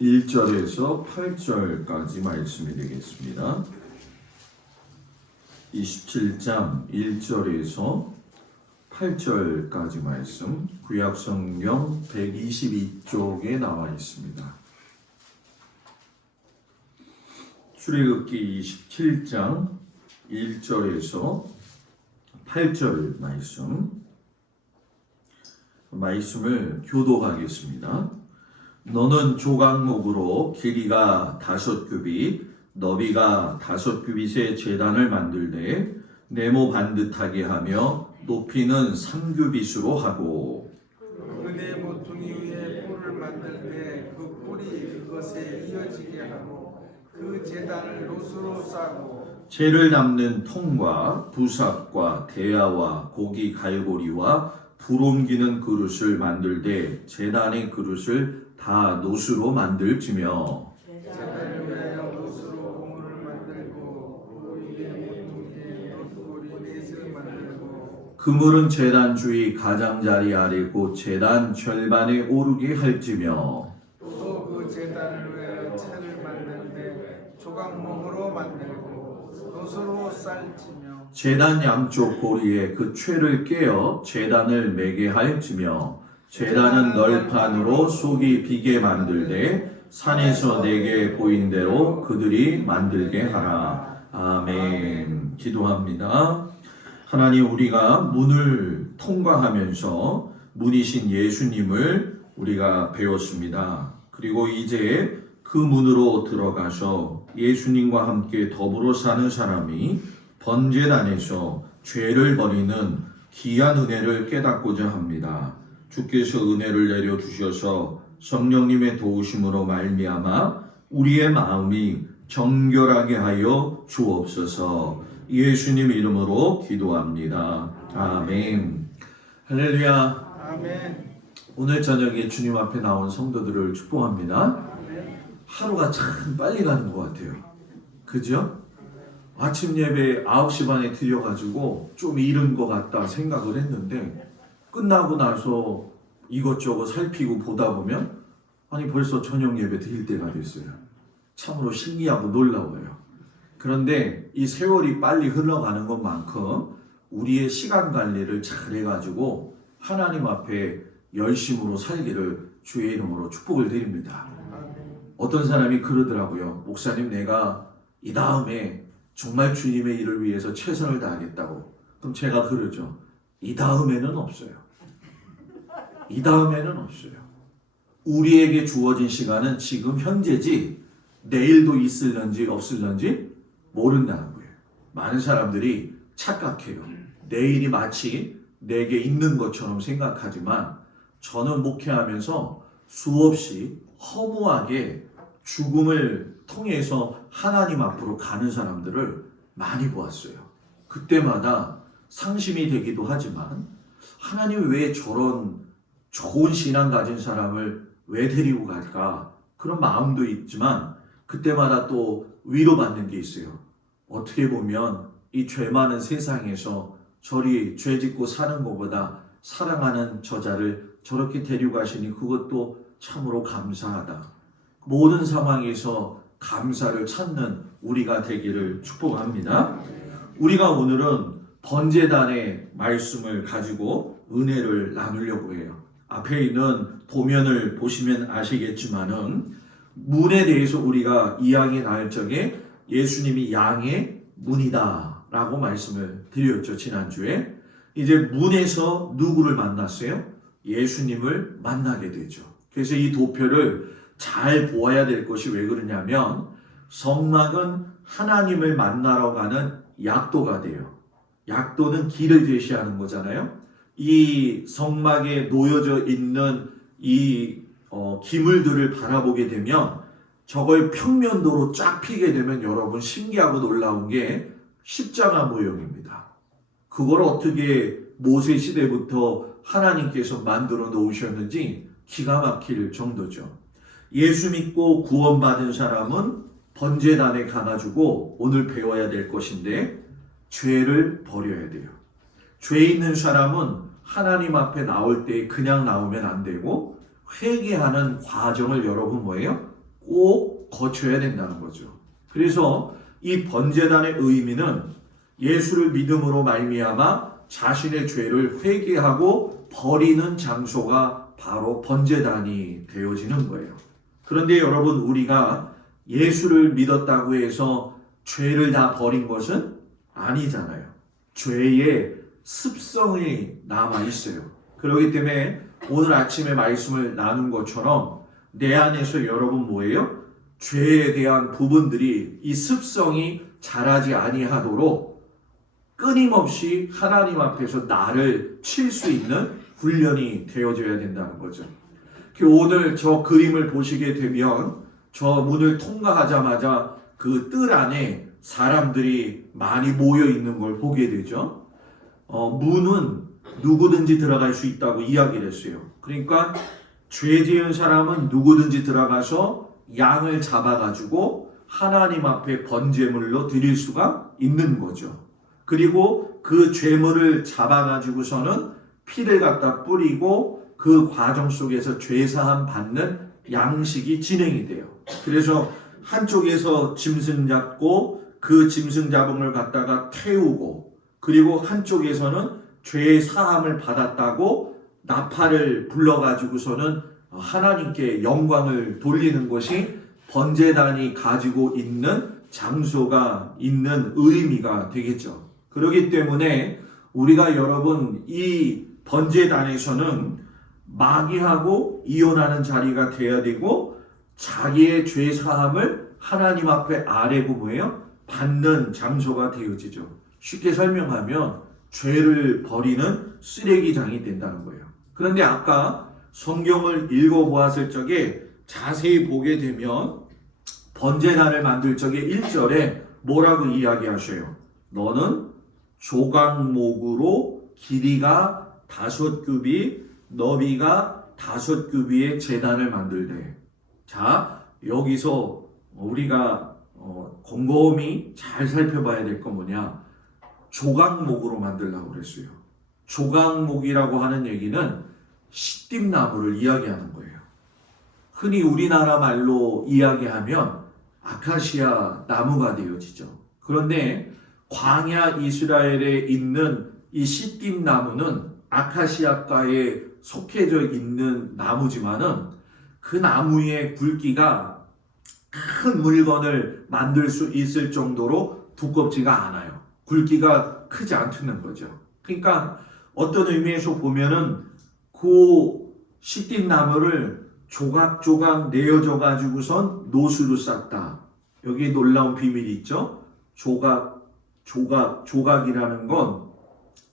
1절에서 8절까지 말씀이 되겠습니다. 27장 1절에서 8절까지 말씀, 구약성경 122쪽에 나와 있습니다. 출애굽기 27장 1절에서 8절 말씀을 교독하겠습니다. 너는 조각목으로 길이가 5규빗, 너비가 5규빗의 제단을 만들되 네모 반듯하게 하며 높이는 3규빗으로 하고 그 네모 둥이 위에 뿔을 만들되 그 뿔이 그것에 이어지게 하고 그 제단을 노수로 싸고 재를 담는 통과 부삽과 대야와 고기 갈고리와 불 옮기는 그릇을 만들되 제단의 그릇을 다 노수로 만들지며 제단을 위하여 노수로 고무를 만들고 그 위에 모퉁이에 노수고리 넷을 만들고 그물은 제단 주위 가장자리 아래 곧 제단 절반에 오르게 할지며 또 그 제단을 위하여 채를 만들되 조각목으로 만들고 노수로 쌀지며 제단 양쪽 고리에 그 쇠를 깨어 제단을 매게 할지며 제단은 널판으로 속이 비게 만들되 산에서 내게 보인 대로 그들이 만들게 하라. 아멘. 기도합니다. 하나님, 우리가 문을 통과하면서 문이신 예수님을 우리가 배웠습니다. 그리고 이제 그 문으로 들어가서 예수님과 함께 더불어 사는 사람이 번제단에서 죄를 버리는 귀한 은혜를 깨닫고자 합니다. 주께서 은혜를 내려주셔서 성령님의 도우심으로 말미암아 우리의 마음이 정결하게 하여 주옵소서. 예수님 이름으로 기도합니다. 아멘. 할렐루야. 아멘. 오늘 저녁에 주님 앞에 나온 성도들을 축복합니다. 아멘. 하루가 참 빨리 가는 것 같아요. 그죠? 아침 예배 9시 반에 드려가지고 좀 이른 것 같다 생각을 했는데 끝나고 나서 이것저것 살피고 보다 보면 아니 벌써 저녁 예배 드릴 때가 됐어요. 참으로 신기하고 놀라워요. 그런데 이 세월이 빨리 흘러가는 것만큼 우리의 시간 관리를 잘 해가지고 하나님 앞에 열심으로 살기를 주의 이름으로 축복을 드립니다. 어떤 사람이 그러더라고요. 목사님, 내가 이 다음에 정말 주님의 일을 위해서 최선을 다하겠다고. 그럼 제가 그러죠. 이 다음에는 없어요. 이 다음에는 없어요. 우리에게 주어진 시간은 지금 현재지 내일도 있을런지 없을런지 모른다는 거예요. 많은 사람들이 착각해요. 내일이 마치 내게 있는 것처럼 생각하지만 저는 목회하면서 수없이 허무하게 죽음을 통해서 하나님 앞으로 가는 사람들을 많이 보았어요. 그때마다 상심이 되기도 하지만 하나님이 왜 저런 좋은 신앙 가진 사람을 왜 데리고 갈까? 그런 마음도 있지만 그때마다 또 위로받는 게 있어요. 어떻게 보면 이 죄 많은 세상에서 저리 죄 짓고 사는 것보다 사랑하는 저자를 저렇게 데려가시니 그것도 참으로 감사하다. 모든 상황에서 감사를 찾는 우리가 되기를 축복합니다. 우리가 오늘은 번제단의 말씀을 가지고 은혜를 나누려고 해요. 앞에 있는 도면을 보시면 아시겠지만은 문에 대해서 우리가 이야기 나눌 적에 예수님이 양의 문이다 라고 말씀을 드렸죠. 지난주에. 이제 문에서 누구를 만났어요? 예수님을 만나게 되죠. 그래서 이 도표를 잘 보아야 될 것이 왜 그러냐면 성막은 하나님을 만나러 가는 약도가 돼요. 약도는 길을 제시하는 거잖아요. 이 성막에 놓여져 있는 이 기물들을 바라보게 되면 저걸 평면도로 쫙 피게 되면 여러분 신기하고 놀라운 게 십자가 모형입니다. 그걸 어떻게 모세 시대부터 하나님께서 만들어 놓으셨는지 기가 막힐 정도죠. 예수 믿고 구원받은 사람은 번제단에 가가지고 오늘 배워야 될 것인데 죄를 버려야 돼요. 죄 있는 사람은 하나님 앞에 나올 때 그냥 나오면 안 되고 회개하는 과정을 여러분 뭐예요? 꼭 거쳐야 된다는 거죠. 그래서 이 번제단의 의미는 예수를 믿음으로 말미암아 자신의 죄를 회개하고 버리는 장소가 바로 번제단이 되어지는 거예요. 그런데 여러분, 우리가 예수를 믿었다고 해서 죄를 다 버린 것은 아니잖아요. 죄의 습성이 남아 있어요. 그렇기 때문에 오늘 아침에 말씀을 나눈 것처럼 내 안에서 여러분 뭐예요? 죄에 대한 부분들이 이 습성이 자라지 아니하도록 끊임없이 하나님 앞에서 나를 칠 수 있는 훈련이 되어져야 된다는 거죠. 오늘 저 그림을 보시게 되면 저 문을 통과하자마자 그 뜰 안에 사람들이 많이 모여 있는 걸 보게 되죠. 문은 누구든지 들어갈 수 있다고 이야기를 했어요. 그러니까 죄 지은 사람은 누구든지 들어가서 양을 잡아가지고 하나님 앞에 번제물로 드릴 수가 있는 거죠. 그리고 그 죄물을 잡아가지고서는 피를 갖다 뿌리고 그 과정 속에서 죄사함 받는 양식이 진행이 돼요. 그래서 한쪽에서 짐승 잡고 그 짐승 잡은 걸 갖다가 태우고, 그리고 한쪽에서는 죄의 사함을 받았다고 나팔을 불러가지고서는 하나님께 영광을 돌리는 것이 번제단이 가지고 있는 장소가 있는 의미가 되겠죠. 그렇기 때문에 우리가 여러분 이 번제단에서는 마귀하고 이혼하는 자리가 돼야 되고, 자기의 죄 사함을 하나님 앞에 아뢰고 뭐예요? 받는 장소가 되어지죠. 쉽게 설명하면 죄를 버리는 쓰레기장이 된다는 거예요. 그런데 아까 성경을 읽어보았을 적에 자세히 보게 되면 번제단을 만들 적에 1절에 뭐라고 이야기하셔요? 너는 조각목으로 길이가 5규빗, 너비가 5규빗의 제단을 만들되. 자, 여기서 우리가 곰곰이 잘 살펴봐야 될 건 뭐냐? 조각목으로 만들라고 그랬어요. 조각목이라고 하는 얘기는 시띠나무를 이야기하는 거예요. 흔히 우리나라 말로 이야기하면 아카시아 나무가 되어지죠. 그런데 광야 이스라엘에 있는 이 시띠나무는 아카시아과에 속해져 있는 나무지만은 그 나무의 굵기가 큰 물건을 만들 수 있을 정도로 두껍지가 않아요. 굵기가 크지 않다는 거죠. 그러니까 어떤 의미에서 보면은 그 시띠나무를 조각조각 내어져 가지고선 노수로 쌌다. 여기 놀라운 비밀이 있죠. 조각이라는 건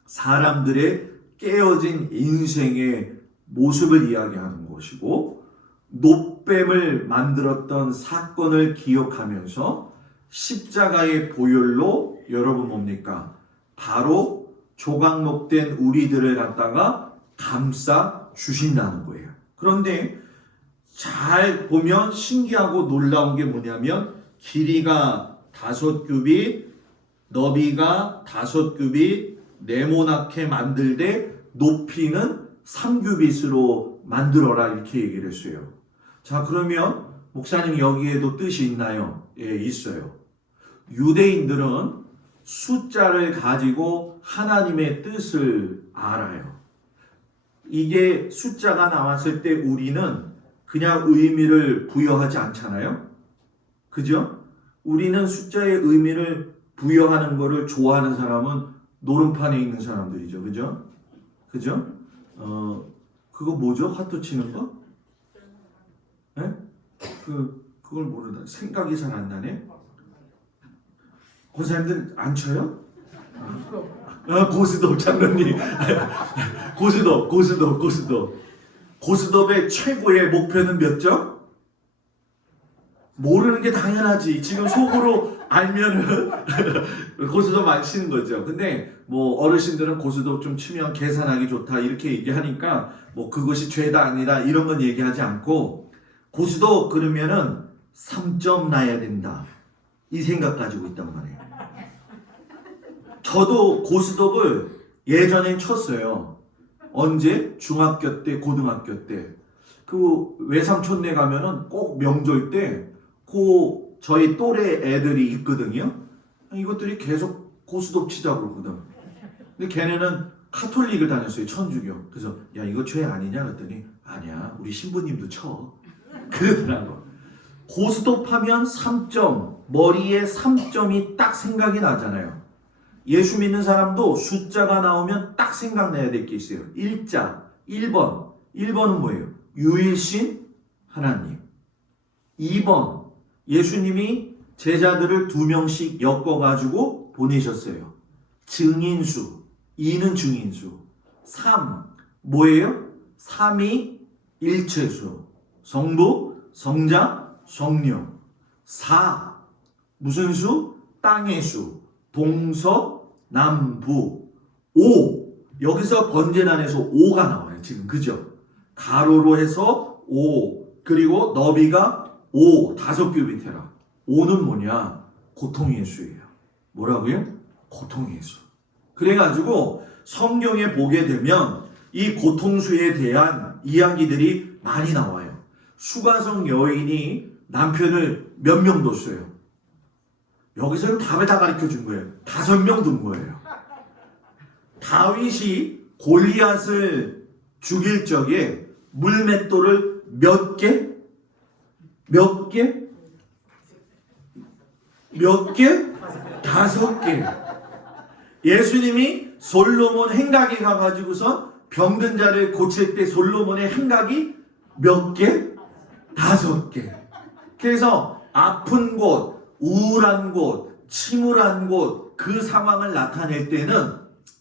사람들의 깨어진 인생의 모습을 이야기하는 것이고, 노뱀을 만들었던 사건을 기억하면서 십자가의 보혈로 여러분 뭡니까? 바로 조각목된 우리들을 갖다가 감싸 주신다는 거예요. 그런데 잘 보면 신기하고 놀라운 게 뭐냐면 길이가 5규빗, 너비가 5규빗, 네모나게 만들되 높이는 3규빗으로 만들어라, 이렇게 얘기를 했어요. 자, 그러면 목사님 여기에도 뜻이 있나요? 예, 있어요. 유대인들은 숫자를 가지고 하나님의 뜻을 알아요. 이게 숫자가 나왔을 때 우리는 그냥 의미를 부여하지 않잖아요. 그죠? 우리는 숫자의 의미를 부여하는 거를 좋아하는 사람은 노름판에 있는 사람들이죠. 그죠? 그죠? 그거 뭐죠? 하트 치는 거? 네? 그걸 모른다. 생각이 잘 안 나네. 고사님들 안 쳐요? 고스톱 장로님. 고스톱의 최고의 목표는 몇 점? 모르는 게 당연하지. 지금 속으로 알면은 고스톱 안 치는 거죠. 근데 뭐 어르신들은 고스톱 좀 치면 계산하기 좋다 이렇게 얘기하니까 뭐 그것이 죄다 아니다 이런 건 얘기하지 않고, 고스톱 그러면은 3점 나야 된다 이 생각 가지고 있단 말이에요. 저도 고스톱을 예전엔 쳤어요. 언제? 중학교 때, 고등학교 때. 그 외삼촌네 가면은 꼭 명절 때 그 저희 또래 애들이 있거든요. 이것들이 계속 고스톱 치자고 그러거든. 근데 걔네는 카톨릭을 다녔어요. 천주교. 그래서 야 이거 죄 아니냐 그랬더니 아니야 우리 신부님도 쳐. 그러더라고. 고스톱 하면 3점, 머리에 3점이 딱 생각이 나잖아요. 예수 믿는 사람도 숫자가 나오면 딱 생각나야 될 게 있어요. 일자, 1번. 1번은 뭐예요? 유일신 하나님. 2번, 예수님이 제자들을 2명씩 엮어가지고 보내셨어요. 증인수. 2는 증인수. 3, 뭐예요? 3이 일체수. 성부, 성자, 성령. 4, 무슨 수? 땅의 수. 동서, 남부. 5, 여기서 번제단에서 5가 나와요. 지금 그죠? 가로로 해서 5, 그리고 너비가 5, 5규빗해라. 5는 뭐냐? 고통의 수예요. 뭐라고요? 고통의 수. 그래가지고 성경에 보게 되면 이 고통수에 대한 이야기들이 많이 나와요. 수가성 여인이 남편을 몇 명 뒀어요? 여기서는 답을 다 가르쳐 준 거예요. 5명 둔 거예요. 다윗이 골리앗을 죽일 적에 물맷돌을 몇 개? 몇 개? 몇 개? 5개. 예수님이 솔로몬 행각에 가가지고서 병든 자를 고칠 때 솔로몬의 행각이 몇 개? 5개. 그래서 아픈 곳, 우울한 곳, 침울한 곳, 그 상황을 나타낼 때는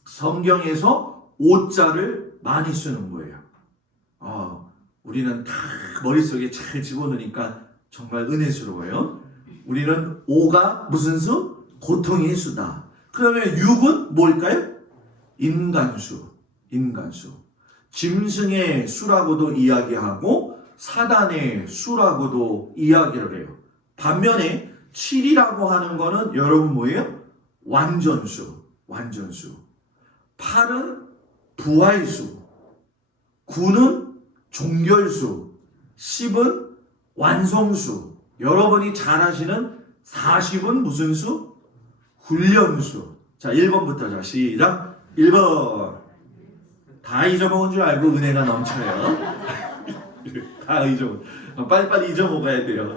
성경에서 5자를 많이 쓰는 거예요. 우리는 다 머릿속에 잘 집어넣으니까 정말 은혜스러워요. 우리는 5가 무슨 수? 고통의 수다. 그러면 6은 뭘까요? 인간수. 인간수. 짐승의 수라고도 이야기하고 사단의 수라고도 이야기를 해요. 반면에 7이라고 하는 거는 여러분 뭐예요? 완전수. 완전수. 8은 부활수. 9는 종결수. 10은 완성수. 여러분이 잘 아시는 40은 무슨 수? 훈련수. 자, 1번부터 자, 시작. 1번. 다 잊어먹은 줄 알고 은혜가 넘쳐요. 다 잊어먹. 빨리빨리 잊어먹어야 돼요.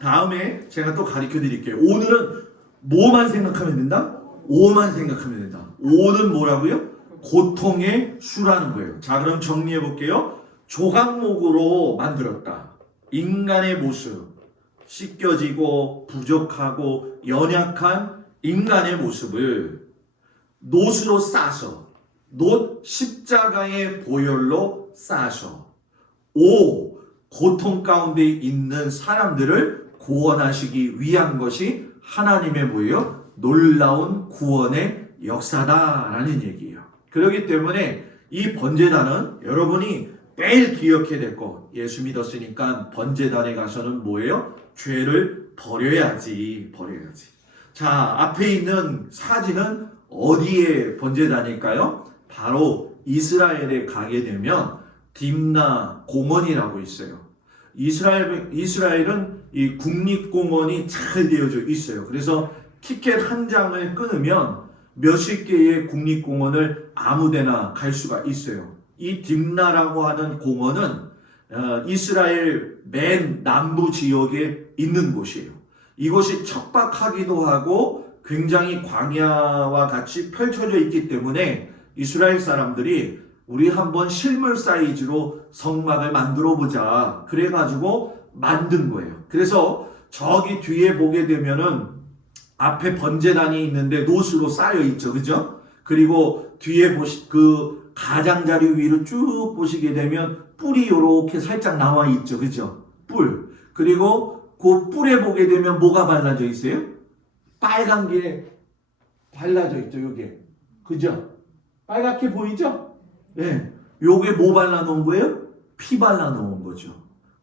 다음에 제가 또 가르쳐 드릴게요. 오늘은 뭐만 생각하면 된다? 5만 생각하면 된다. 5는 뭐라고요? 고통의 수라는 거예요. 자, 그럼 정리해 볼게요. 조각목으로 만들었다. 인간의 모습. 씻겨지고 부족하고 연약한 인간의 모습을 놋으로 싸서, 놋 십자가의 보혈로 싸서 5. 고통 가운데 있는 사람들을 구원하시기 위한 것이 하나님의 뭐예요? 놀라운 구원의 역사다라는 얘기예요. 그렇기 때문에 이 번제단은 여러분이 매일 기억해야 될 거. 예수 믿었으니까 번제단에 가서는 뭐예요? 죄를 버려야지. 자, 앞에 있는 사진은 어디에 번제단일까요? 바로 이스라엘에 가게 되면 딥나 공원이라고 있어요. 이스라엘은 이 국립공원이 잘 되어져 있어요. 그래서 티켓 한 장을 끊으면 몇십 개의 국립공원을 아무데나 갈 수가 있어요. 이 딥나라고 하는 공원은 이스라엘 맨 남부 지역에 있는 곳이에요. 이곳이 척박하기도 하고 굉장히 광야와 같이 펼쳐져 있기 때문에 이스라엘 사람들이 우리 한번 실물 사이즈로 성막을 만들어 보자. 그래가지고 만든 거예요. 그래서 저기 뒤에 보게 되면은 앞에 번제단이 있는데 놋으로 쌓여 있죠. 그죠? 그리고 뒤에 그 가장자리 위로 쭉 보시게 되면 뿔이 이렇게 살짝 나와 있죠. 그죠? 뿔. 그리고 그 뿔에 보게 되면 뭐가 발라져 있어요? 빨간 게 발라져 있죠. 요게. 그죠? 빨갛게 보이죠? 네. 요게 뭐 발라놓은 거예요? 피 발라놓은 거죠.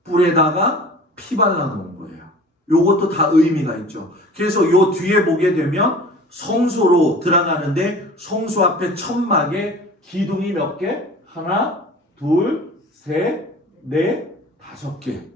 뿔에다가 피 발라놓은 거예요. 요것도 다 의미가 있죠. 그래서 요 뒤에 보게 되면 성소로 들어가는데 성소 앞에 천막에 기둥이 몇 개? 하나, 둘, 셋, 넷, 5개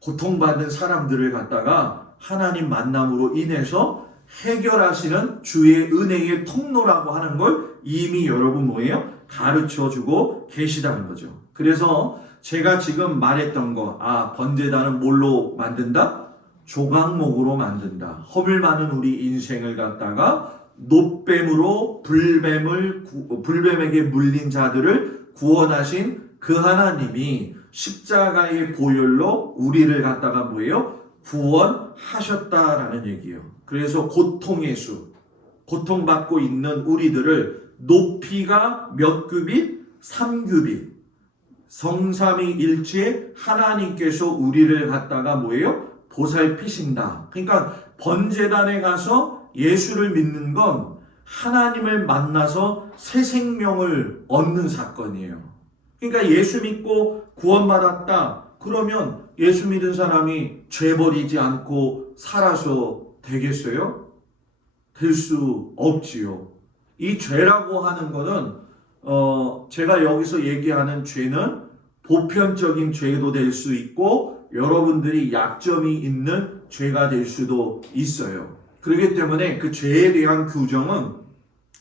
고통받는 사람들을 갖다가 하나님 만남으로 인해서 해결하시는 주의 은혜의 통로라고 하는 걸 이미 여러분 뭐예요? 가르쳐주고 계시다는 거죠. 그래서 제가 지금 말했던 거, 번제단은 뭘로 만든다? 조각목으로 만든다. 허물 많은 우리 인생을 갖다가 노뱀으로 불뱀에게 물린 자들을 구원하신 그 하나님이 십자가의 보혈로 우리를 갖다가 뭐예요? 구원하셨다라는 얘기예요. 그래서 고통의 수, 고통받고 있는 우리들을 높이가 몇 규빗? 3규빗. 성삼위일체 하나님께서 우리를 갖다가 뭐예요? 보살피신다. 그러니까 번제단에 가서 예수를 믿는 건 하나님을 만나서 새 생명을 얻는 사건이에요. 그러니까 예수 믿고 구원받았다. 그러면 예수 믿은 사람이 죄 버리지 않고 살아서 되겠어요? 될 수 없지요. 이 죄라고 하는 거는 제가 여기서 얘기하는 죄는 보편적인 죄도 될 수 있고 여러분들이 약점이 있는 죄가 될 수도 있어요. 그렇기 때문에 그 죄에 대한 규정은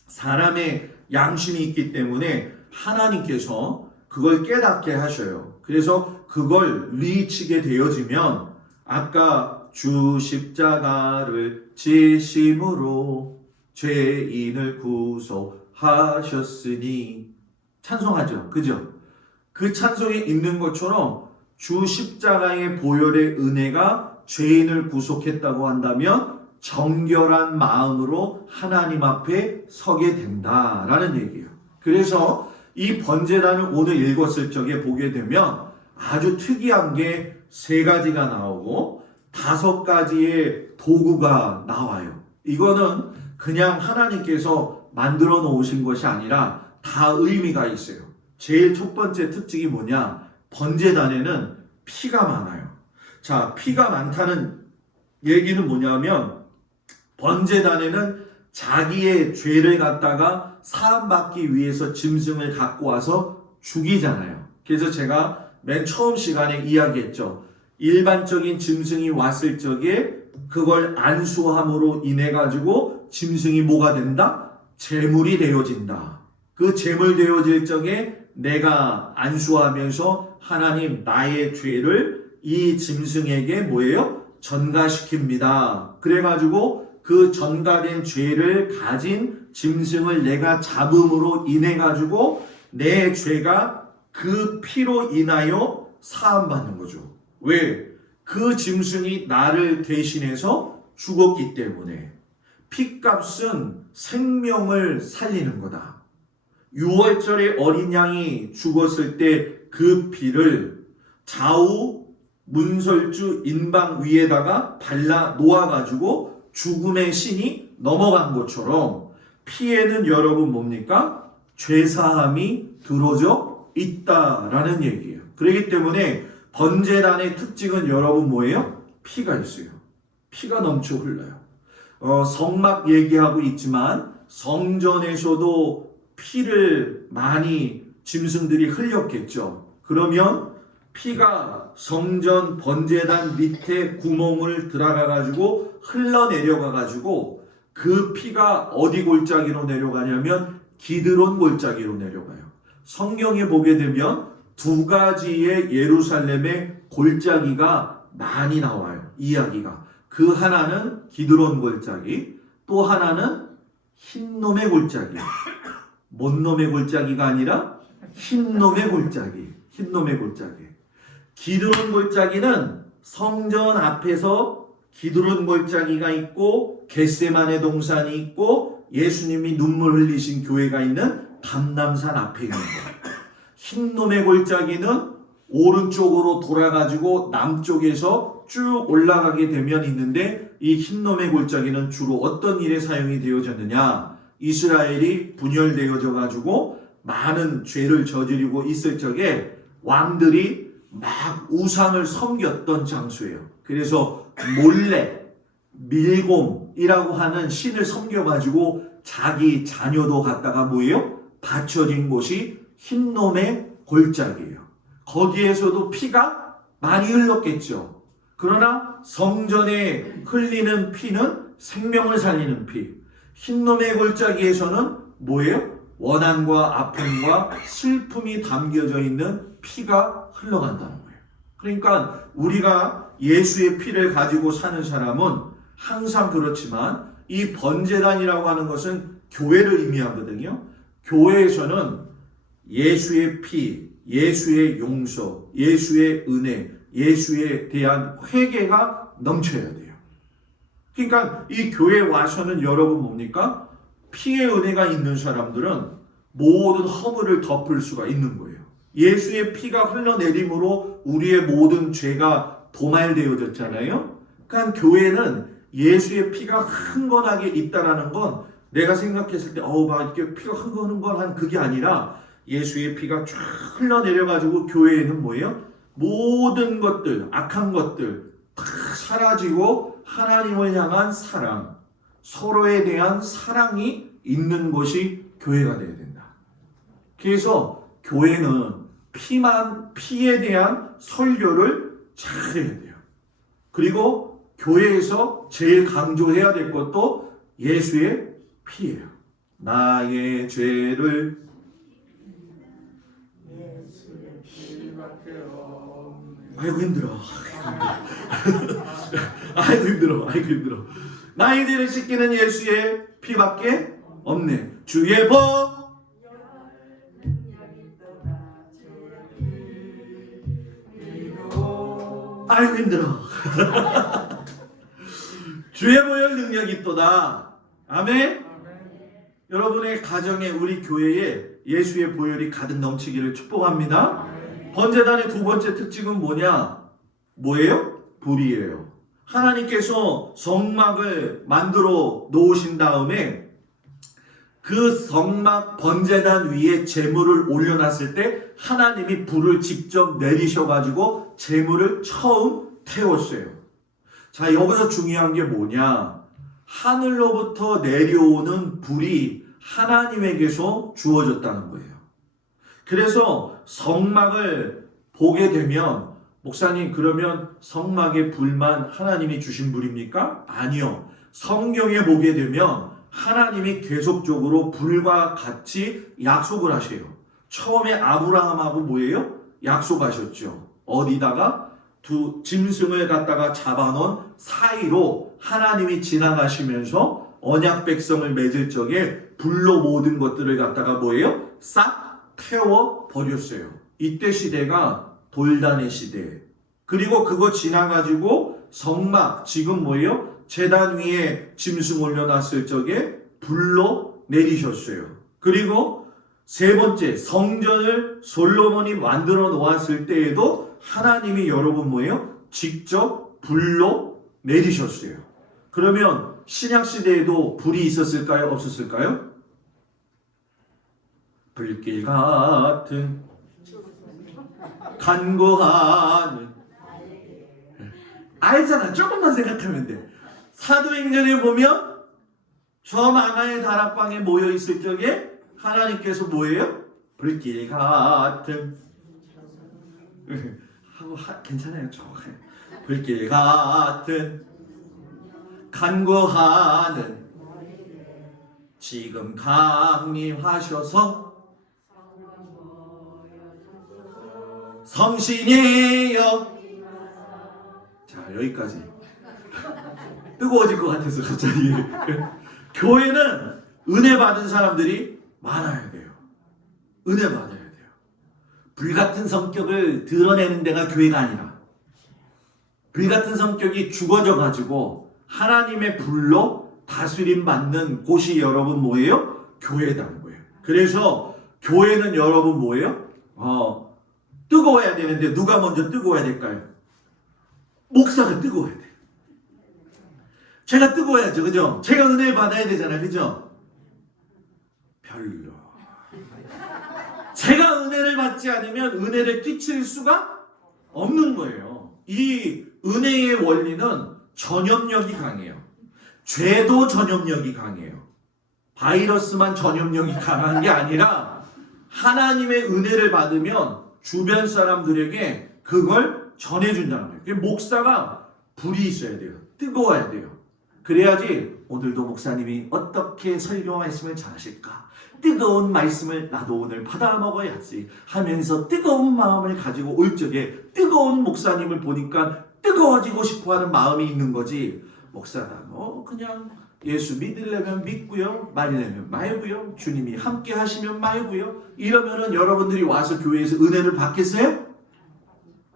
사람의 양심이 있기 때문에 하나님께서 그걸 깨닫게 하셔요. 그래서 그걸 리치게 되어지면 아까 주 십자가를 지심으로 죄인을 구속하셨으니 찬송하죠. 그죠? 그 찬송에 있는 것처럼 주 십자가의 보혈의 은혜가 죄인을 구속했다고 한다면 정결한 마음으로 하나님 앞에 서게 된다라는 얘기예요. 그래서 이 번제단을 오늘 읽었을 적에 보게 되면 아주 특이한 게 3가지가 나오고 5가지의 도구가 나와요. 이거는 그냥 하나님께서 만들어 놓으신 것이 아니라 다 의미가 있어요. 제일 첫 번째 특징이 뭐냐? 번제단에는 피가 많아요. 자, 피가 많다는 얘기는 뭐냐면 번제단에는 자기의 죄를 갖다가 사함받기 위해서 짐승을 갖고 와서 죽이잖아요. 그래서 제가 맨 처음 시간에 이야기했죠. 일반적인 짐승이 왔을 적에 그걸 안수함으로 인해 가지고 짐승이 뭐가 된다? 제물이 되어진다. 그 제물 되어질 적에 내가 안수하면서 하나님 나의 죄를 이 짐승에게 뭐예요? 전가시킵니다. 그래가지고 그 전가된 죄를 가진 짐승을 내가 잡음으로 인해 가지고 내 죄가 그 피로 인하여 사함받는 거죠. 왜? 그 짐승이 나를 대신해서 죽었기 때문에. 피값은 생명을 살리는 거다. 6월절에 어린 양이 죽었을 때 그 피를 좌우 문설주 인방 위에다가 발라 놓아가지고 죽음의 신이 넘어간 것처럼 피에는 여러분 뭡니까? 죄사함이 들어져 있다라는 얘기예요. 그렇기 때문에 번제단의 특징은 여러분 뭐예요? 피가 있어요. 피가 넘쳐 흘러요. 성막 얘기하고 있지만 성전에서도 피를 많이 짐승들이 흘렸겠죠. 그러면 피가 성전 번제단 밑에 구멍을 들어가가지고 흘러내려가가지고 그 피가 어디 골짜기로 내려가냐면 기드론 골짜기로 내려가요. 성경에 보게 되면 2가지의 예루살렘의 골짜기가 많이 나와요. 이야기가. 그 하나는 기드론 골짜기, 또 하나는 흰놈의 골짜기. 뭔 놈의 골짜기가 아니라 흰놈의 골짜기. 흰놈의 골짜기. 기드론 골짜기는 성전 앞에서 기드론 골짜기가 있고 겟세마네 동산이 있고 예수님이 눈물 흘리신 교회가 있는 감람산 앞에 있는 거예요. 흰놈의 골짜기는 오른쪽으로 돌아가지고 남쪽에서 쭉 올라가게 되면 있는데 이 흰놈의 골짜기는 주로 어떤 일에 사용이 되어졌느냐? 이스라엘이 분열되어져 가지고 많은 죄를 저지르고 있을 적에 왕들이 막 우상을 섬겼던 장소예요. 그래서 몰래 밀곰이라고 하는 신을 섬겨가지고 자기 자녀도 갖다가 뭐예요? 바쳐진 곳이 흰놈의 골짜기예요. 거기에서도 피가 많이 흘렀겠죠. 그러나 성전에 흘리는 피는 생명을 살리는 피. 흰놈의 골짜기에서는 뭐예요? 원한과 아픔과 슬픔이 담겨져 있는 피가 흘러간다는 거예요. 그러니까 우리가 예수의 피를 가지고 사는 사람은 항상 그렇지만 이 번제단이라고 하는 것은 교회를 의미하거든요. 교회에서는 예수의 피, 예수의 용서, 예수의 은혜, 예수에 대한 회개가 넘쳐야 돼요. 그러니까 이 교회에 와서는 여러분 뭡니까? 피의 은혜가 있는 사람들은 모든 허물을 덮을 수가 있는 거예요. 예수의 피가 흘러내림으로 우리의 모든 죄가 도말되어졌잖아요. 그러니까 교회는 예수의 피가 흥건하게 있다라는 건 내가 생각했을 때 막 이렇게 피가 흥건한 그게 아니라 예수의 피가 쫙 흘러내려가지고 교회에는 뭐예요? 모든 것들, 악한 것들 다 사라지고 하나님을 향한 사랑, 서로에 대한 사랑이 있는 것이 교회가 되어야 된다. 그래서 교회는 피에 대한 설교를 잘해야 돼요. 그리고 교회에서 제일 강조해야 될 것도 예수의 피예요. 나의 죄를 예수의 피밖에 없네. 아이고 힘들어. 아이고 힘들어. 나의 죄를 씻기는 예수의 피밖에 없네. 주의 복. 아이고 힘들어. 주의 보혈 능력이 있도다. 아멘. 여러분의 가정에 우리 교회에 예수의 보혈이 가득 넘치기를 축복합니다. 번제단의 두 번째 특징은 뭐예요? 불이에요. 하나님께서 성막을 만들어 놓으신 다음에 그 성막 번제단 위에 제물을 올려놨을 때 하나님이 불을 직접 내리셔가지고 제물을 처음 태웠어요. 자, 여기서 중요한 게 뭐냐? 하늘로부터 내려오는 불이 하나님에게서 주어졌다는 거예요. 그래서 성막을 보게 되면 목사님, 그러면 성막의 불만 하나님이 주신 불입니까? 아니요. 성경에 보게 되면 하나님이 계속적으로 불과 같이 약속을 하세요. 처음에 아브라함하고 뭐예요? 약속하셨죠. 어디다가? 두 짐승을 갖다가 잡아놓은 사이로 하나님이 지나가시면서 언약 백성을 맺을 적에 불로 모든 것들을 갖다가 뭐예요? 싹 태워 버렸어요. 이때 시대가 돌단의 시대. 그리고 그거 지나가지고 성막, 지금 뭐예요? 제단 위에 짐승 올려놨을 적에 불로 내리셨어요. 그리고 세 번째, 성전을 솔로몬이 만들어 놓았을 때에도 하나님이 여러분 뭐예요? 직접 불로 내리셨어요. 그러면 신약시대에도 불이 있었을까요? 없었을까요? 불길 같은 간구하는, 알잖아. 조금만 생각하면 돼. 사도행전에 보면 저 만화의 다락방에 모여 있을 적에 하나님께서 뭐예요? 불길 같은 하고 괜찮아요. 불길 같은 간구하는 지금 강림하셔서 성신이여. 자, 여기까지. 뜨거워질 것 같아서 갑자기. 교회는 은혜 받은 사람들이 많아야 돼요. 은혜 받아야 돼요. 불같은 성격을 드러내는 데가 교회가 아니라 불같은 성격이 죽어져 가지고 하나님의 불로 다스림 받는 곳이 여러분 뭐예요? 교회라는 거예요. 그래서 교회는 여러분 뭐예요? 뜨거워야 되는데 누가 먼저 뜨거워야 될까요? 목사가 뜨거워야 돼. 제가 뜨거워야죠. 그죠? 제가 은혜를 받아야 되잖아요. 그죠? 별로. 제가 은혜를 받지 않으면 은혜를 끼칠 수가 없는 거예요. 이 은혜의 원리는 전염력이 강해요. 죄도 전염력이 강해요. 바이러스만 전염력이 강한 게 아니라 하나님의 은혜를 받으면 주변 사람들에게 그걸 전해준다는 거예요. 그러니까 목사가 불이 있어야 돼요. 뜨거워야 돼요. 그래야지 오늘도 목사님이 어떻게 설교 말씀을 전하실까? 뜨거운 말씀을 나도 오늘 받아 먹어야지 하면서 뜨거운 마음을 가지고 올 적에 뜨거운 목사님을 보니까 뜨거워지고 싶어하는 마음이 있는 거지. 목사가 그냥 예수 믿으려면 믿고요, 말려면 말고요, 주님이 함께 하시면 말고요, 이러면은 여러분들이 와서 교회에서 은혜를 받겠어요?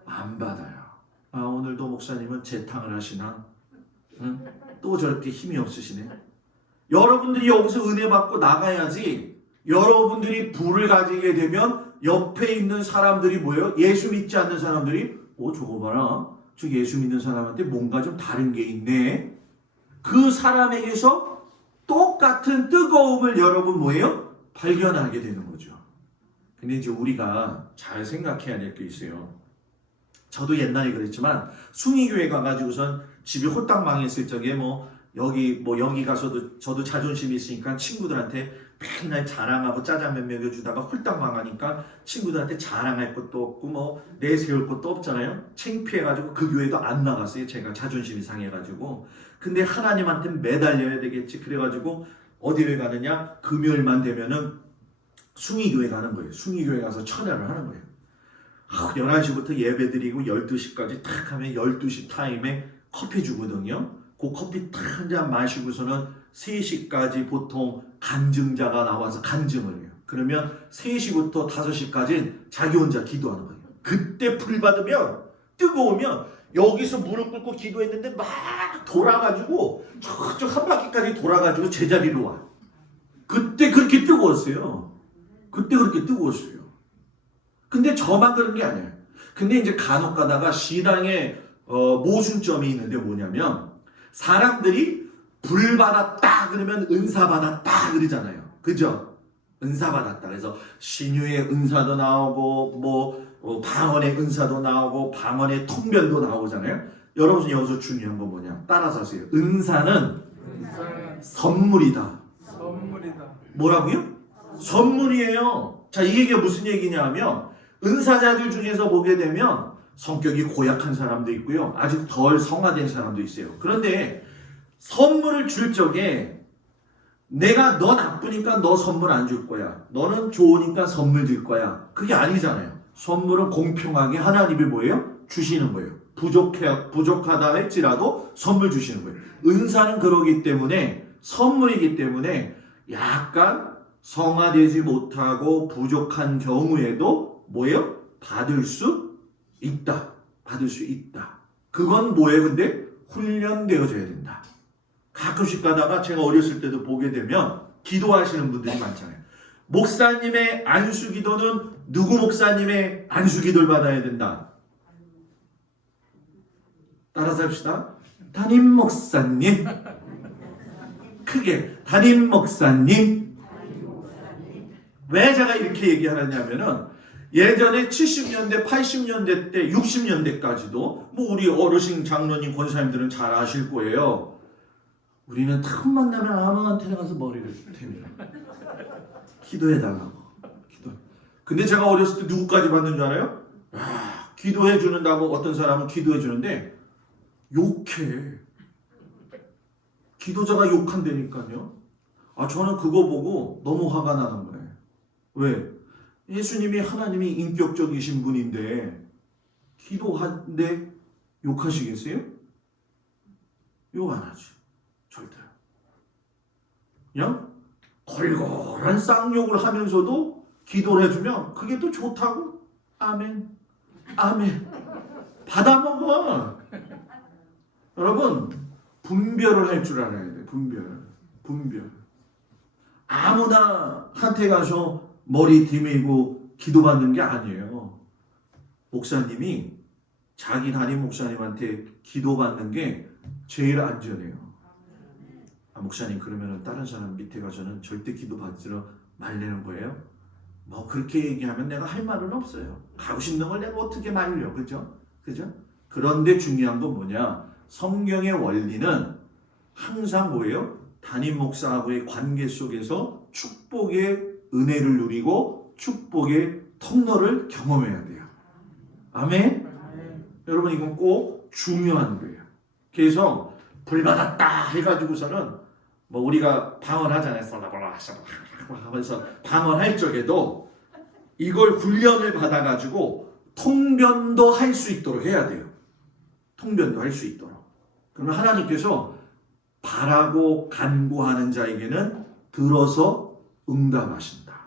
안 받아요. 오늘도 목사님은 재탕을 하시나? 응? 또 저렇게 힘이 없으시네. 여러분들이 여기서 은혜 받고 나가야지. 여러분들이 불을 가지게 되면 옆에 있는 사람들이 뭐예요? 예수 믿지 않는 사람들이 저거 봐라. 저 예수 믿는 사람한테 뭔가 좀 다른 게 있네. 그 사람에게서 똑같은 뜨거움을 여러분 뭐예요? 발견하게 되는 거죠. 근데 이제 우리가 잘 생각해야 될 게 있어요. 저도 옛날에 그랬지만 숭의교회 가가지고선 집이 홀딱 망했을 적에 여기 가서도 저도 자존심이 있으니까 친구들한테 맨날 자랑하고 짜장면 먹여주다가 홀딱 망하니까 친구들한테 자랑할 것도 없고 내세울 것도 없잖아요. 창피해가지고 그 교회도 안 나갔어요. 제가 자존심이 상해가지고. 근데 하나님한테 매달려야 되겠지. 그래가지고 어디를 가느냐? 금요일만 되면은 숭의교회 가는 거예요. 숭의교회 가서 천야를 하는 거예요. 11시부터 예배 드리고 12시까지 탁 하면 12시 타임에 커피 주거든요. 그 커피 탁 한 잔 마시고서는 3시까지 보통 간증자가 나와서 간증을 해요. 그러면 3시부터 5시까지는 자기 혼자 기도하는 거예요. 그때 불 받으면 뜨거우면 여기서 무릎 꿇고 기도했는데 막 돌아가지고 저쪽 한 바퀴까지 돌아가지고 제자리로 와. 그때 그렇게 뜨거웠어요. 근데 저만 그런 게 아니에요. 근데 이제 간혹 가다가 신앙에 모순점이 있는데 뭐냐면 사람들이 불 받았다 그러면 은사 받았다 그러잖아요. 그죠? 은사 받았다. 그래서 신유의 은사도 나오고 방언의 은사도 나오고 방언의 통변도 나오잖아요. 여러분 여기서 중요한 건 뭐냐? 따라서 하세요. 은사는 선물이다. 뭐라고요? 선물이에요. 자, 이 얘기가 무슨 얘기냐 하면 은사자들 중에서 보게 되면 성격이 고약한 사람도 있고요. 아직 덜 성화된 사람도 있어요. 그런데 선물을 줄 적에 내가 너 나쁘니까 너 선물 안 줄 거야. 너는 좋으니까 선물 줄 거야. 그게 아니잖아요. 선물은 공평하게 하나님이 뭐예요? 주시는 거예요. 부족하다 할지라도 선물 주시는 거예요. 은사는 그러기 때문에 선물이기 때문에 약간 성화되지 못하고 부족한 경우에도 뭐예요? 받을 수 있다. 그건 뭐예요? 근데 훈련되어져야 된다. 가끔씩 가다가 제가 어렸을 때도 보게 되면 기도하시는 분들이 많잖아요. 목사님의 안수 기도는 누구 목사님의 안수 기도를 받아야 된다? 따라서 합시다. 담임 목사님. 크게 담임 목사님. 왜 제가 이렇게 얘기하느냐면은 예전에 70년대, 80년대 때, 60년대까지도 우리 어르신 장로님, 권사님들은 잘 아실 거예요. 우리는 틈만 나면 아무한테나 가서 머리를 댑니다. 기도해달라고. 근데 제가 어렸을 때 누구까지 받는 줄 알아요? 기도해 주는다고 어떤 사람은 기도해 주는데 욕해. 기도자가 욕한다니까요. 저는 그거 보고 너무 화가 나는 거예요. 왜? 예수님이 하나님이 인격적이신 분인데 기도하는데 욕하시겠어요? 욕 안 하지. 절대. 그냥 걸걸한 쌍욕을 하면서도 기도를 해주면 그게 또 좋다고? 아멘. 받아먹어. 여러분 분별을 할 줄 알아야 돼. 분별. 아무나 한테 가서 머리 디밀고 기도받는 게 아니에요. 목사님이 자기 담임 목사님한테 기도받는 게 제일 안전해요. 목사님 그러면 다른 사람 밑에 가서는 절대 기도받지러 말라는 거예요? 그렇게 얘기하면 내가 할 말은 없어요. 가고 싶는 걸 내가 어떻게 말려. 그죠? 그런데 중요한 건 뭐냐? 성경의 원리는 항상 뭐예요? 담임 목사하고의 관계 속에서 축복의 은혜를 누리고 축복의 통로를 경험해야 돼요. 아멘? 여러분 이건 꼭 중요한 거예요. 그래서 불 받았다 해가지고서는 뭐 우리가 방언하잖아요. 하면서 방언할 적에도 이걸 훈련을 받아가지고 통변도 할 수 있도록 해야 돼요. 통변도 할 수 있도록. 그러면 하나님께서 바라고 간구하는 자에게는 들어서 응답하신다.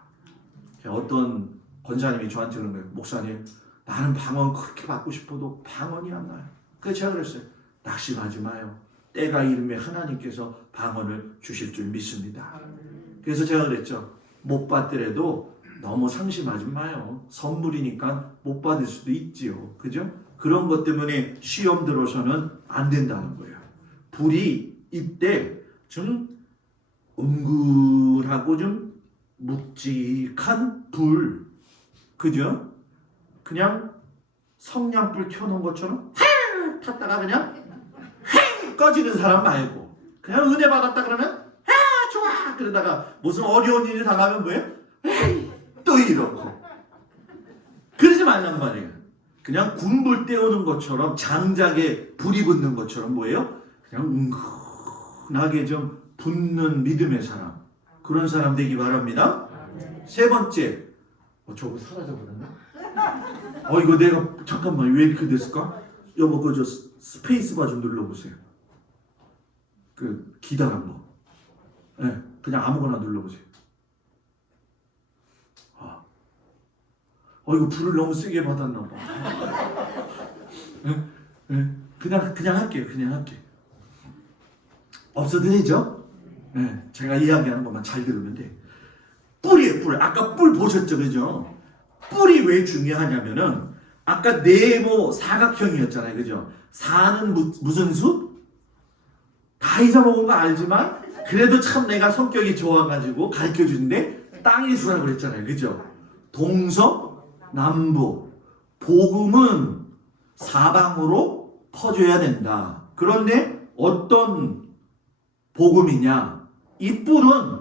어떤 권사님이 저한테 그런 거예요. 목사님, 나는 방언 그렇게 받고 싶어도 방언이 안 나요. 그래서 제가 그랬어요. 낙심하지 마요. 때가 이르면 하나님께서 방언을 주실 줄 믿습니다. 그래서 제가 그랬죠. 못 받더라도 너무 상심하지 마요. 선물이니까 못 받을 수도 있지요. 그죠? 그런 것 때문에 시험 들어서는 안 된다는 거예요. 불이 이때 좀 은근하고 좀 묵직한 불. 그죠? 그냥 성냥불 켜놓은 것처럼 탔다가 그냥 꺼지는 사람 말고 그냥 은혜 받았다 그러면 좋아 그러다가 무슨 어려운 일이 당하면 뭐예요? 또 이러고 그러지 말란 말이에요. 그냥 군불 떼우는 것처럼 장작에 불이 붙는 것처럼 뭐예요? 그냥 은근하게 좀 붙는 믿음의 사람, 그런 사람 되기 바랍니다. 세 번째, 저거 사라져버렸나? 이거 내가 잠깐만 왜 이렇게 됐을까? 여보 그저 스페이스바 좀 눌러보세요. 그 기다란 거. 네, 그냥 아무거나 눌러보세요. 이거 불을 너무 세게 받았나 봐. 네? 네? 그냥 할게요. 그냥 할게요. 없어도 되죠? 네, 제가 이야기하는 것만 잘 들으면 돼. 뿔이에요, 뿔. 아까 뿔 보셨죠, 그죠? 뿔이 왜 중요하냐면은 아까 네모 사각형이었잖아요, 그죠? 사는 무슨 수? 다 잊어먹은 거 알지만 그래도 참 내가 성격이 좋아가지고 가르쳐주는데 땅의 수라고 그랬잖아요, 그죠? 동서남북. 복음은 사방으로 퍼져야 된다. 그런데 어떤 복음이냐? 이 뿔은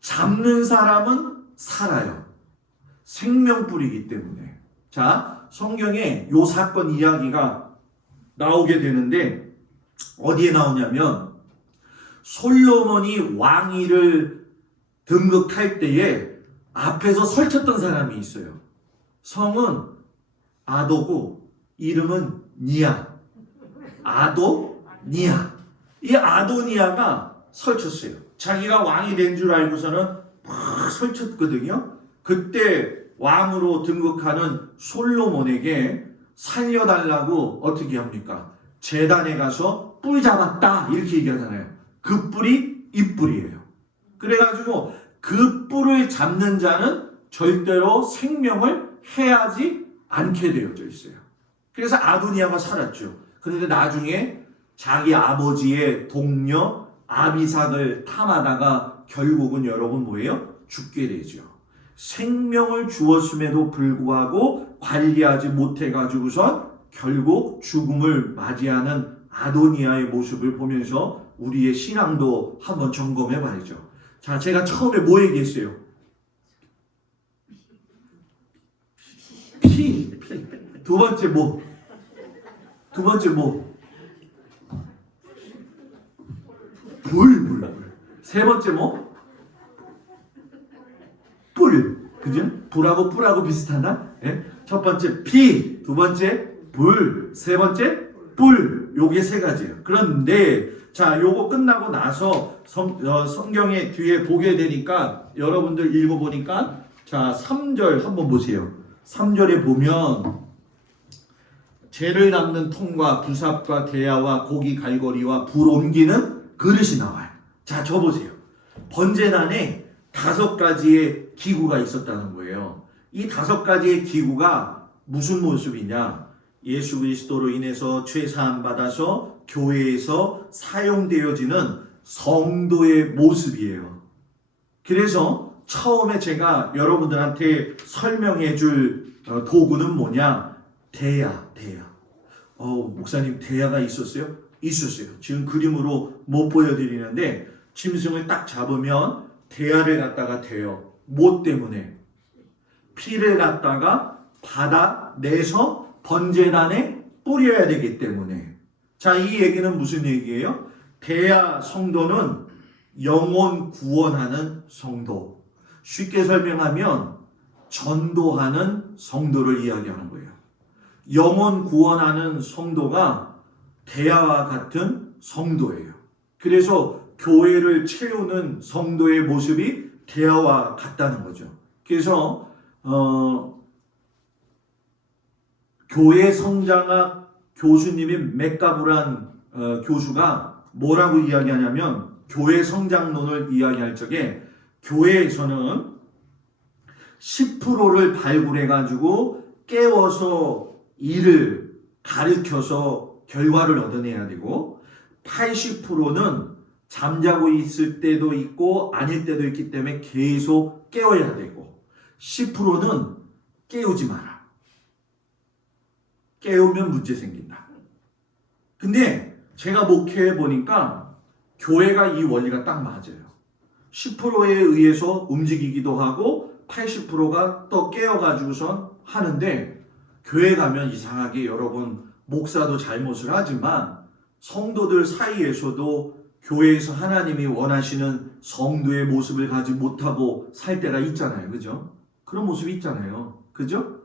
잡는 사람은 살아요. 생명뿔이기 때문에. 자, 성경에 요 사건 이야기가 나오게 되는데 어디에 나오냐면 솔로몬이 왕위를 등극할 때에 앞에서 설쳤던 사람이 있어요. 성은 아도고 이름은 니아. 아도니아. 이 아도니아가 설쳤어요. 자기가 왕이 된 줄 알고서는 막 설쳤거든요. 그때 왕으로 등극하는 솔로몬에게 살려달라고 어떻게 합니까? 제단에 가서 뿔 잡았다 이렇게 얘기하잖아요. 그 뿔이 이 뿔이에요. 그래가지고 그 뿔을 잡는 자는 절대로 생명을 해하지 않게 되어져 있어요. 그래서 아도니아가 살았죠. 그런데 나중에 자기 아버지의 동료 아비삭을 탐하다가 결국은 여러분 뭐예요? 죽게 되죠. 생명을 주었음에도 불구하고 관리하지 못해가지고선 결국 죽음을 맞이하는 아도니아의 모습을 보면서 우리의 신앙도 한번 점검해 봐야죠. 자, 제가 처음에 뭐 얘기했어요? 피. 두 번째 뭐? 불. 세 번째 뭐? 뿔. 그죠? 불하고 뿔하고 비슷하다? 예? 첫 번째 피, 두 번째 불, 세 번째 뿔. 요게 세 가지예요. 그런데 자, 요거 끝나고 나서 성경의 뒤에 보게 되니까 여러분들 읽어보니까 자, 3절 한번 보세요. 3절에 보면 죄를 담는 통과 부삽과 대야와 고기 갈고리와 불 옮기는 그릇이 나와요. 자, 저 보세요. 번제단에 5가지의 기구가 있었다는 거예요. 이 5가지의 기구가 무슨 모습이냐? 예수 그리스도로 인해서 죄 사함 받아서 교회에서 사용되어지는 성도의 모습이에요. 그래서 처음에 제가 여러분들한테 설명해 줄 도구는 뭐냐? 대야. 목사님 대야가 있었어요? 있었어요. 지금 그림으로 못 보여드리는데 짐승을 딱 잡으면 대야를 갖다가 대요. 뭐 때문에? 피를 갖다가 받아내서 번제단에 뿌려야 되기 때문에. 자, 이 얘기는 무슨 얘기예요? 대야 성도는 영혼 구원하는 성도. 쉽게 설명하면 전도하는 성도를 이야기하는 거예요. 영혼 구원하는 성도가 대야와 같은 성도예요. 그래서 교회를 채우는 성도의 모습이 대야와 같다는 거죠. 그래서 교회 성장학 교수님인 맥가브란 교수가 뭐라고 이야기하냐면, 교회 성장론을 이야기할 적에 교회에서는 10%를 발굴해가지고 깨워서 일을 가르쳐서 결과를 얻어내야 되고, 80%는 잠자고 있을 때도 있고 아닐 때도 있기 때문에 계속 깨워야 되고, 10%는 깨우지 마라. 깨우면 문제 생긴다. 근데 제가 목회해 보니까 교회가 이 원리가 딱 맞아요. 10%에 의해서 움직이기도 하고 80%가 또 깨어가지고선 하는데, 교회 가면 이상하게 여러분 목사도 잘못을 하지만 성도들 사이에서도 교회에서 하나님이 원하시는 성도의 모습을 가지 못하고 살 때가 있잖아요. 그죠? 그런 모습이 있잖아요. 그죠?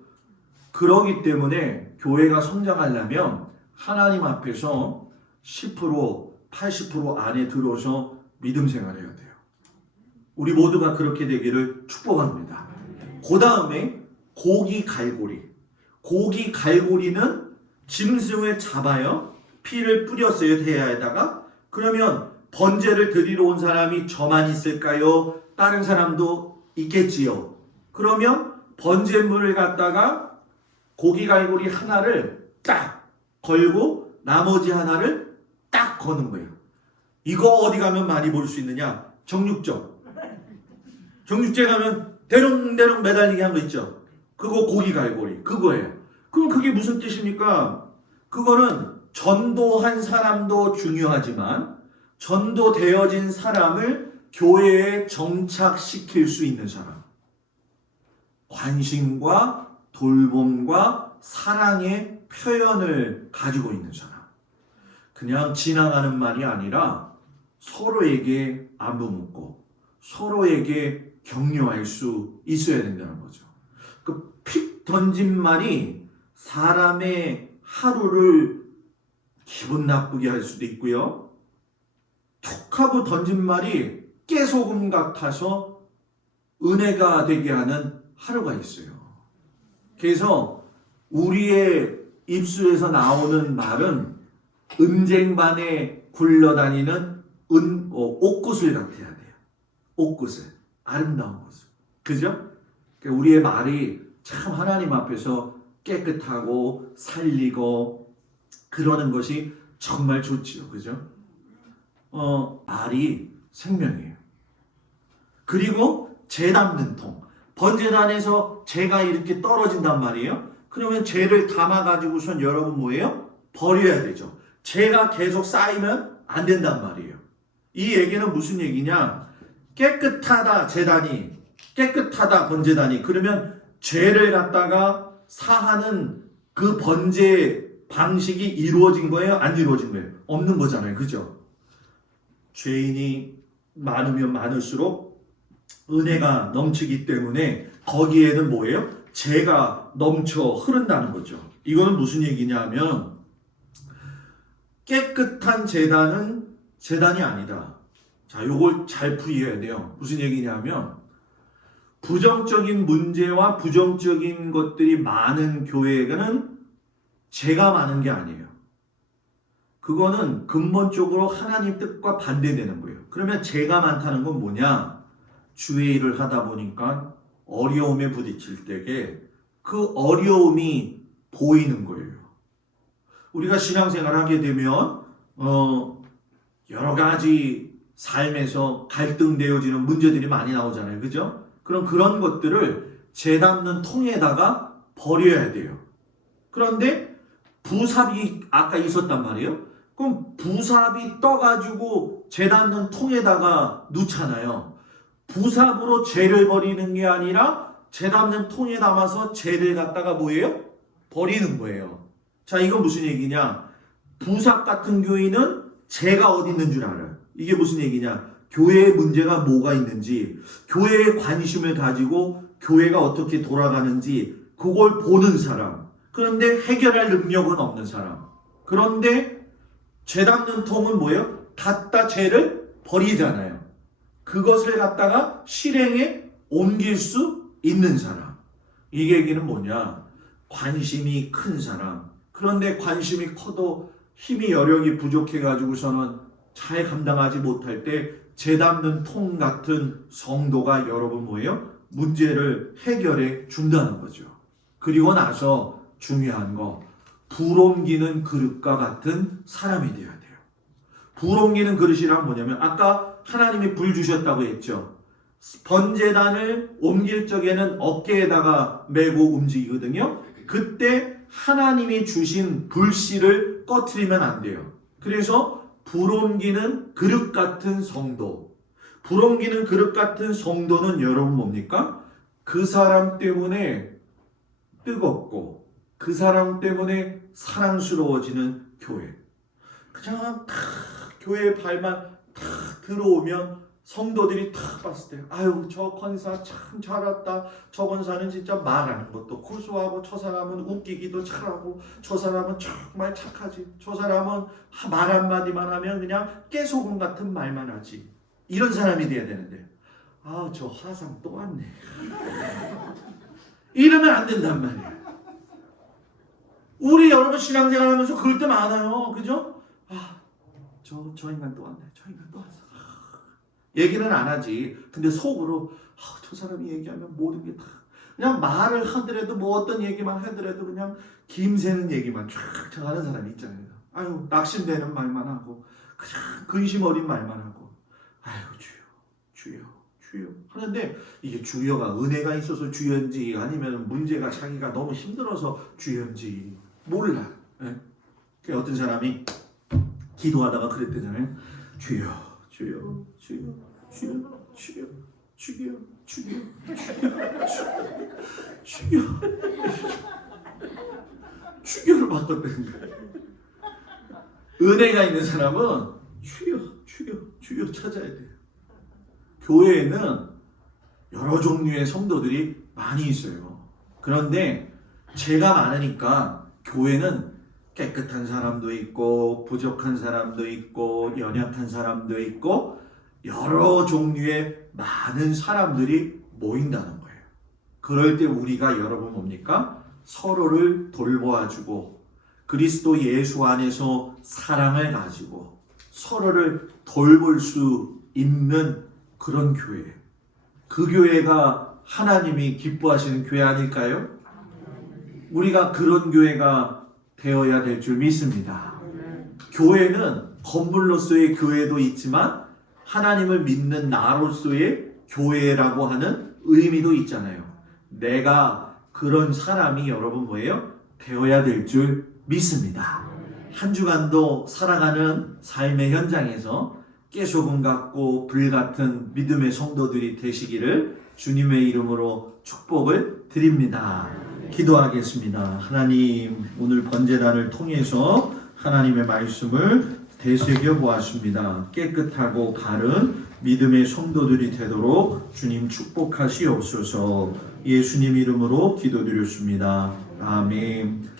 그러기 때문에 교회가 성장하려면 하나님 앞에서 10%, 80% 안에 들어서 믿음 생활해야 돼요. 우리 모두가 그렇게 되기를 축복합니다. 그 다음에 고기 갈고리. 고기 갈고리는 짐승을 잡아요. 피를 뿌렸어요. 대야에다가. 그러면 번제를 드리러 온 사람이 저만 있을까요? 다른 사람도 있겠지요. 그러면 번제물을 갖다가 고기 갈고리 하나를 딱 걸고 나머지 하나를 딱 거는 거예요. 이거 어디 가면 많이 볼 수 있느냐? 정육점. 정육점 가면 대롱대롱 매달리게 한 거 있죠? 그거 고기 갈고리. 그거예요. 그럼 그게 무슨 뜻입니까? 그거는 전도한 사람도 중요하지만 전도되어진 사람을 교회에 정착시킬 수 있는 사람. 관심과 돌봄과 사랑의 표현을 가지고 있는 사람. 그냥 지나가는 말이 아니라 서로에게 안부 묻고 서로에게 격려할 수 있어야 된다는 거죠. 그 픽 던진 말이 사람의 하루를 기분 나쁘게 할 수도 있고요. 툭 하고 던진 말이 깨소금 같아서 은혜가 되게 하는 하루가 있어요. 그래서 우리의 입술에서 나오는 말은 은쟁반에 굴러다니는 옥구슬 같아야 돼요. 옥구슬. 아름다운 모습. 그죠? 우리의 말이 참 하나님 앞에서 깨끗하고 살리고 그러는 것이 정말 좋지요. 그죠? 말이 생명이에요. 그리고 재 담는 통. 번제단에서 재가 이렇게 떨어진단 말이에요. 그러면 재를 담아가지고선 여러분 뭐예요? 버려야 되죠. 재가 계속 쌓이면 안 된단 말이에요. 이 얘기는 무슨 얘기냐? 깨끗하다 제단이, 깨끗하다 번제단이. 그러면 죄를 갖다가 사하는 그 번제 방식이 이루어진 거예요? 안 이루어진 거예요? 없는 거잖아요. 그죠? 죄인이 많으면 많을수록 은혜가 넘치기 때문에 거기에는 뭐예요? 죄가 넘쳐 흐른다는 거죠. 이거는 무슨 얘기냐면 깨끗한 제단은 제단이 아니다. 자, 요걸 잘 풀이해야 돼요. 무슨 얘기냐면 부정적인 문제와 부정적인 것들이 많은 교회에는 죄가 많은 게 아니에요. 그거는 근본적으로 하나님 뜻과 반대되는 거예요. 그러면 죄가 많다는 건 뭐냐? 주의 일을 하다 보니까 어려움에 부딪힐 때에 그 어려움이 보이는 거예요. 우리가 신앙생활을 하게 되면 여러 가지 삶에서 갈등되어지는 문제들이 많이 나오잖아요. 그죠? 그럼 그런 것들을 재 담는 통에다가 버려야 돼요. 그런데 부삽이 아까 있었단 말이에요. 그럼 부삽이 떠가지고 재 담는 통에다가 놓잖아요. 부삽으로 죄를 버리는 게 아니라 재 담는 통에 담아서 죄를 갖다가 뭐예요? 버리는 거예요. 자, 이건 무슨 얘기냐? 부삭 같은 교인은 제가 어디 있는 줄 알아요. 이게 무슨 얘기냐? 교회에 문제가 뭐가 있는지, 교회에 관심을 가지고 교회가 어떻게 돌아가는지 그걸 보는 사람. 그런데 해결할 능력은 없는 사람. 그런데 죄 닦는 통은 뭐예요? 갖다 죄를 버리잖아요. 그것을 갖다가 실행에 옮길 수 있는 사람. 이 얘기는 뭐냐? 관심이 큰 사람. 그런데 관심이 커도 힘이 여력이 부족해가지고서는 잘 감당하지 못할 때 죄 닦는 통 같은 성도가 여러분 뭐예요? 문제를 해결해 준다는 거죠. 그리고 나서 중요한 거, 불 옮기는 그릇과 같은 사람이 되어야 돼요. 불 옮기는 그릇이란 뭐냐면 아까 하나님이 불 주셨다고 했죠. 번제단을 옮길 적에는 어깨에다가 메고 움직이거든요. 그때 하나님이 주신 불씨를 꺼트리면 안 돼요. 그래서 불 옮기는 그릇 같은 성도. 불 옮기는 그릇 같은 성도는 여러분 뭡니까? 그 사람 때문에 뜨겁고 그 사람 때문에 사랑스러워지는 교회. 그냥 교회에 발만 탁 들어오면 성도들이 탁 봤을 때 아유 저 권사 참 잘 왔다. 저 권사는 진짜 말하는 것도 고소하고 저 사람은 웃기기도 잘하고 저 사람은 정말 착하지. 저 사람은 말 한마디만 하면 그냥 깨소금 같은 말만 하지. 이런 사람이 돼야 되는데 아 저 화상 또 왔네. 이러면 안 된단 말이에요. 우리 여러분 신앙생활 하면서 그럴 때 많아요. 그죠? 아 저 인간 또 왔네. 저 인간 또 왔어. 얘기는 안 하지. 근데 속으로 저 사람이 얘기하면 모든 게 다 그냥 말을 하더라도 뭐 어떤 얘기만 하더라도 그냥 김새는 얘기만 쫙 하는 사람이 있잖아요. 아유 낙심되는 말만 하고 그냥 근심 어린 말만 하고 아유 주여 하는데 이게 주여가 은혜가 있어서 주여인지 아니면 문제가 자기가 너무 힘들어서 주여인지 몰라. 예? 어떤 사람이 기도하다가 그랬대잖아요. 주여 주여를 바꿨다는 거예요. 은혜가 있는 사람은 주여 찾아야 돼요. 교회에는 여러 종류의 성도들이 많이 있어요. 그런데 죄가 많으니까 교회는 깨끗한 사람도 있고 부족한 사람도 있고 연약한 사람도 있고 여러 종류의 많은 사람들이 모인다는 거예요. 그럴 때 우리가 여러분 뭡니까? 서로를 돌보아주고 그리스도 예수 안에서 사랑을 가지고 서로를 돌볼 수 있는 그런 교회. 그 교회가 하나님이 기뻐하시는 교회 아닐까요? 우리가 그런 교회가 되어야 될 줄 믿습니다. 교회는 건물로서의 교회도 있지만 하나님을 믿는 나로서의 교회라고 하는 의미도 있잖아요. 내가 그런 사람이 여러분 뭐예요? 되어야 될 줄 믿습니다. 한 주간도 살아가는 삶의 현장에서 깨소금 같고 불 같은 믿음의 성도들이 되시기를 주님의 이름으로 축복을 드립니다. 기도하겠습니다. 하나님, 오늘 번제단을 통해서 하나님의 말씀을 되새겨 보았습니다. 깨끗하고 바른 믿음의 성도들이 되도록 주님 축복하시옵소서. 예수님 이름으로 기도드렸습니다. 아멘.